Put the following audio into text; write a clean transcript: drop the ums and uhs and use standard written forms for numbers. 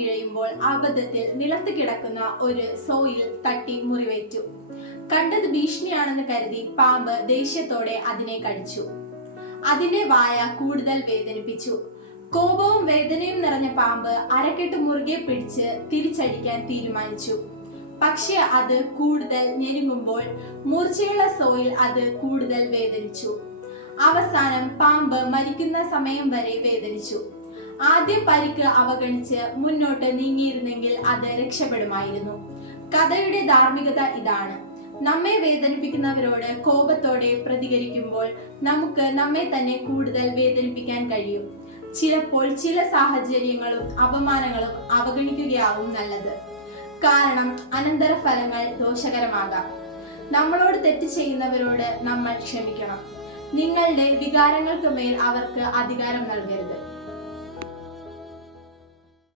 ഇഴയുമ്പോൾ അബദ്ധത്തിൽ നിലത്ത് കിടക്കുന്ന ഒരു സോയിൽ തട്ടി മുറിവേറ്റു. കണ്ടത് ഭീഷണിയാണെന്ന് കരുതി പാമ്പ് ദേഷ്യത്തോടെ അതിനെ കടിച്ചു. അതിന്റെ വായ കൂടുതൽ വേദനിപ്പിച്ചു. കോപവും വേദനയും നിറഞ്ഞ പാമ്പ് അരക്കെട്ട് മുറുകെ പിടിച്ച് തിരിച്ചടിക്കാൻ തീരുമാനിച്ചു. പക്ഷെ അത് കൂടുതൽ ഞെരുങ്ങുമ്പോൾ മൂർച്ചയുള്ള സോയിൽ അത് കൂടുതൽ വേദനിച്ചു. അവസാനം പാമ്പ് മരിക്കുന്ന സമയം വരെ വേദനിച്ചു. ആദ്യം പരിക്ക് അവഗണിച്ച് മുന്നോട്ട് നീങ്ങിയിരുന്നെങ്കിൽ അത് രക്ഷപ്പെടുമായിരുന്നു. കഥയുടെ ധാർമ്മികത ഇതാണ്: നമ്മെ വേദനിപ്പിക്കുന്നവരോട് കോപത്തോടെ പ്രതികരിക്കുമ്പോൾ നമുക്ക് നമ്മെ തന്നെ കൂടുതൽ വേദനിപ്പിക്കാൻ കഴിയും. ചിലപ്പോൾ ചില സാഹചര്യങ്ങളും അപമാനങ്ങളും അവഗണിക്കുകയാവും നല്ലത്. കാരണം അനന്തരഫലങ്ങൾ ദോഷകരമാകാം. നമ്മളോട് തെറ്റ് ചെയ്യുന്നവരോട് നമ്മൾ ക്ഷമിക്കണം. നിങ്ങളുടെ വികാരങ്ങൾക്ക് മേൽ അവർക്ക് അധികാരം നൽകരുത്.